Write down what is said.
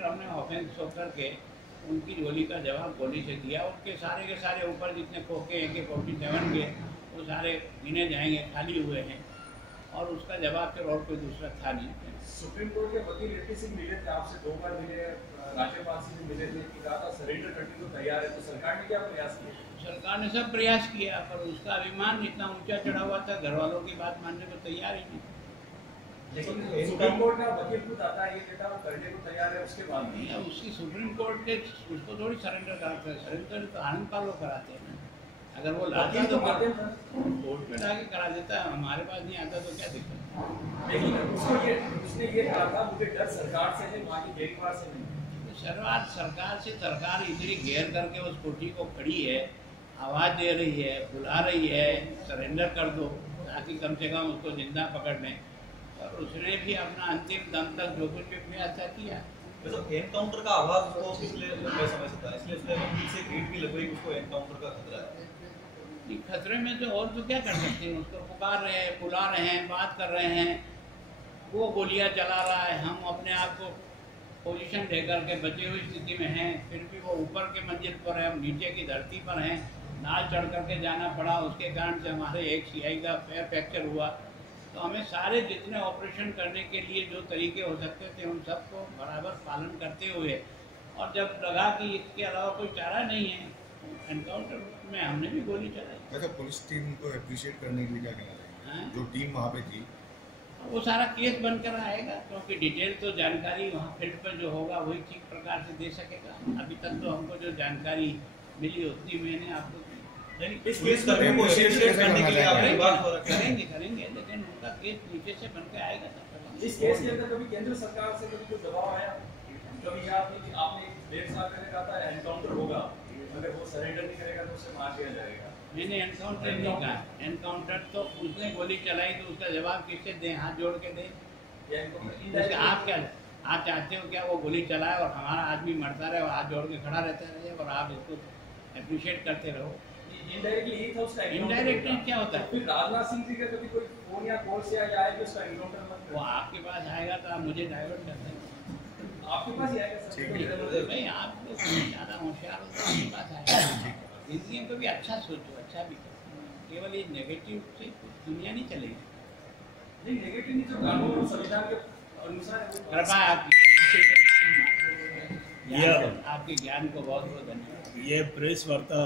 फिर हमने offence show करके उनकी गोली का जवाब गोली से दिया। उनके सारे के सारे ऊपर जितने खोखे AK-47 के वो सारे गिने जाएंगे, खाली हुए हैं, और उसका जवाब फिर और कोई दूसरा था नहीं। सुप्रीम कोर्ट के वकील रेड्डी सिंह मिले थे, आपसे 2 बार मिले, राज्यपाल सिंह मिले थे कि कहा था सरेंडर करने को तैयार है, तो सरकार ने क्या प्रयास किया? सरकार ने सब प्रयास किया, पर उसका अभिमान इतना ऊंचा चढ़ा हुआ था, घर वालों की बात मानने को तैयार ही नहीं। लेकिन सुप्रीम कोर्ट का वकील खुद आता है, ये कहता है वो करने को तैयार है, उसके बाद नहीं, उसकी सुप्रीम कोर्ट के उसको थोड़ी सरेंडर कराते हैं, सरेंडर तो आनंद पाल कराते हैं ना। अगर वो लाता तो कोर्ट में लाके करा देता, हमारे पास नहीं आता तो क्या दिक्कत। लेकिन उसने ये कहा था मुझे डर सरकार से है, वहाँ की देखभाल से नहीं। सरकार से सरकार इतनी घेर करके उस कोठी को खड़ी है, आवाज़ दे रही है, बुला रही है, सरेंडर कर दो ताकि कम से कम उसको जिंदा पकड़ लें, और उसने भी अपना अंतिम दम तक जो कुछ भी प्रयास किया। तो एनकाउंटर का आवाज उसको पिछले लंबे समय से था, इसलिए पीछे ग्रीड भी लग रही, उसको एनकाउंटर का खतरा है। खतरे में तो और तो क्या कर सकते हैं, उसको पुकार रहे हैं, बुला रहे हैं, बात कर रहे हैं, वो गोलियां चला रहा है, हम अपने आप को पोजीशन दे करके बची हुई स्थिति में हैं, फिर भी वो ऊपर के मंजिल पर है, हम नीचे की धरती पर हैं, नाल चढ़ करके जाना पड़ा, उसके कारण से हमारे एक CI का पैर फ्रैक्चर हुआ। तो हमें सारे जितने ऑपरेशन करने के लिए जो तरीके हो सकते थे उन सबको बराबर पालन करते हुए, और जब लगा कि इसके अलावा कोई चारा नहीं है, एनकाउंटर में हमने भी गोली चलाई। वैसे पुलिस टीम को अप्रिशिएट करने के लिए क्या कहना चाहिए, जो टीम वहाँ पे थी? वो सारा केस बनकर आएगा, क्योंकि डिटेल तो जानकारी वहाँ फील्ड पर जो होगा वही ठीक प्रकार से दे सकेगा। अभी तक तो हमको जो जानकारी मिली उतनी मैंने आपको करेंगे, लेकिन उनका केस नीचे से बन के आएगा तब। इस केस के अंदर कभी केंद्र सरकार से कभी कोई दबाव आया? कभी आपने 1.5 साल पहले कहा था एनकाउंटर होगा, अगर वो सरेंडर नहीं करेगा तो उसे मार दिया जाएगा। मैंने एनकाउंटर नहीं कहा, एनकाउंटर तो उसने गोली चलाई तो उसका जवाब किससे दें, हाथ जोड़ के दें? आप चाहते हो क्या वो गोली चलाए और हमारा आदमी मरता रहे और हाथ जोड़ के खड़ा रहता रहे और आप इसको अप्रिशिएट करते रहो? इनडायरेक्टली यही था उसका। इनडायरेक्टली क्या होता है? फिर राजनाथ सिंह जी का कभी कोई फोन या कॉल से आया कि उसका एनकाउंटर मत करो? वो आपके पास आएगा तो आप मुझे डाइवर्ट कर देंगे। आपके पास ही आएगा सर? भाई आप लोग ज़्यादा होशियार हो तो आपके पास आएगा। जिंदगी को भी अच्छा सोचो, अच्छा भी करो, केवल ये नेगेटिव से दुनिया नहीं चलेगी। नहीं, नेगेटिव नहीं, जो कानून और संविधान के अनुसार कृपा आपके ज्ञान को बहुत बहुत धन्यवाद। ये प्रेस वार्ता